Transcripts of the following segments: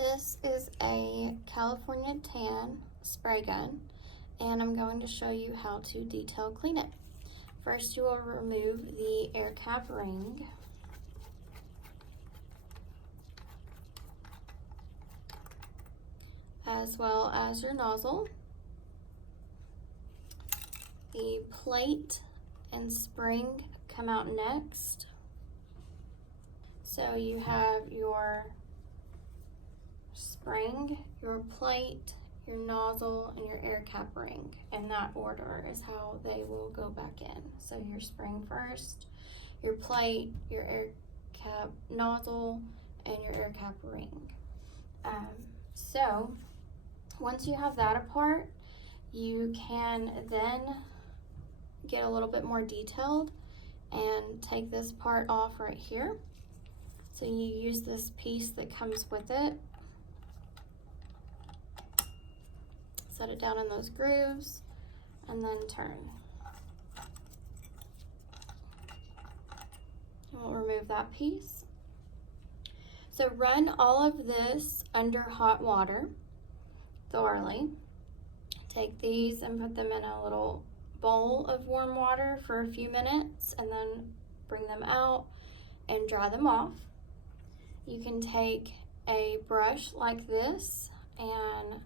This is a California tan spray gun, and I'm going to show you how to detail clean it. First, you will remove the air cap ring. As well as your nozzle. The plate and spring come out next. So you have your spring, your plate, your nozzle, and your air cap ring. In that order is how they will go back in. So your spring first, your plate, your air cap nozzle, and your air cap ring. So once you have that apart, you can then get a little bit more detailed and take this part off right here. So you use this piece that comes with it. Set it down in those grooves and then turn. And we'll remove that piece. So run all of this under hot water thoroughly. Take these and put them in a little bowl of warm water for a few minutes and then bring them out and dry them off. You can take a brush like this and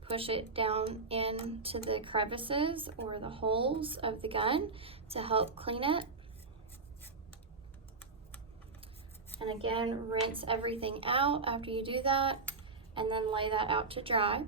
push it down into the crevices or the holes of the gun to help clean it. And again, rinse everything out after you do that and then lay that out to dry.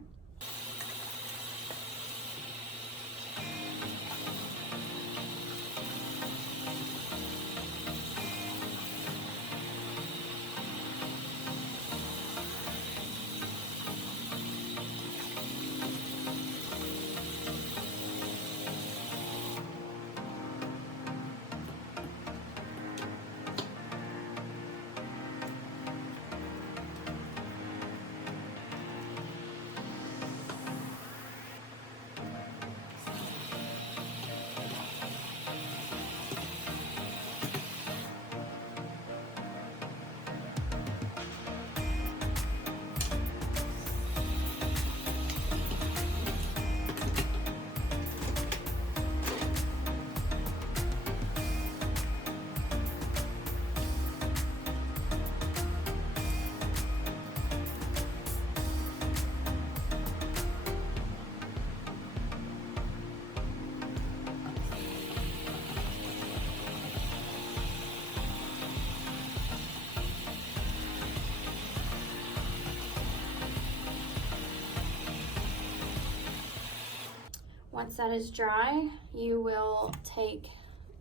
Once that is dry, you will take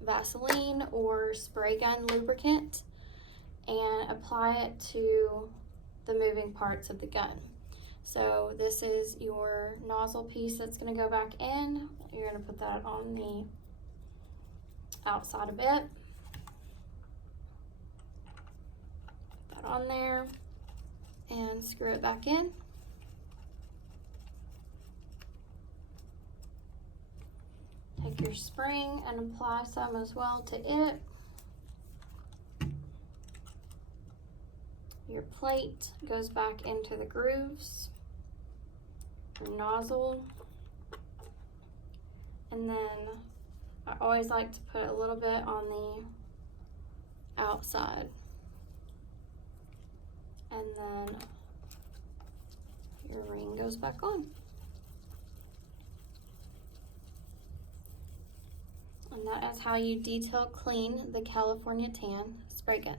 Vaseline or spray gun lubricant and apply it to the moving parts of the gun. So this is your nozzle piece that's going to go back in. You're going to put that on the outside a bit. Put that on there and screw it back in. Take your spring and apply some as well to it. Your plate goes back into the grooves. Your nozzle. And then I always like to put a little bit on the outside. And then your ring goes back on. And that is how you detail clean the California Tan spray gun.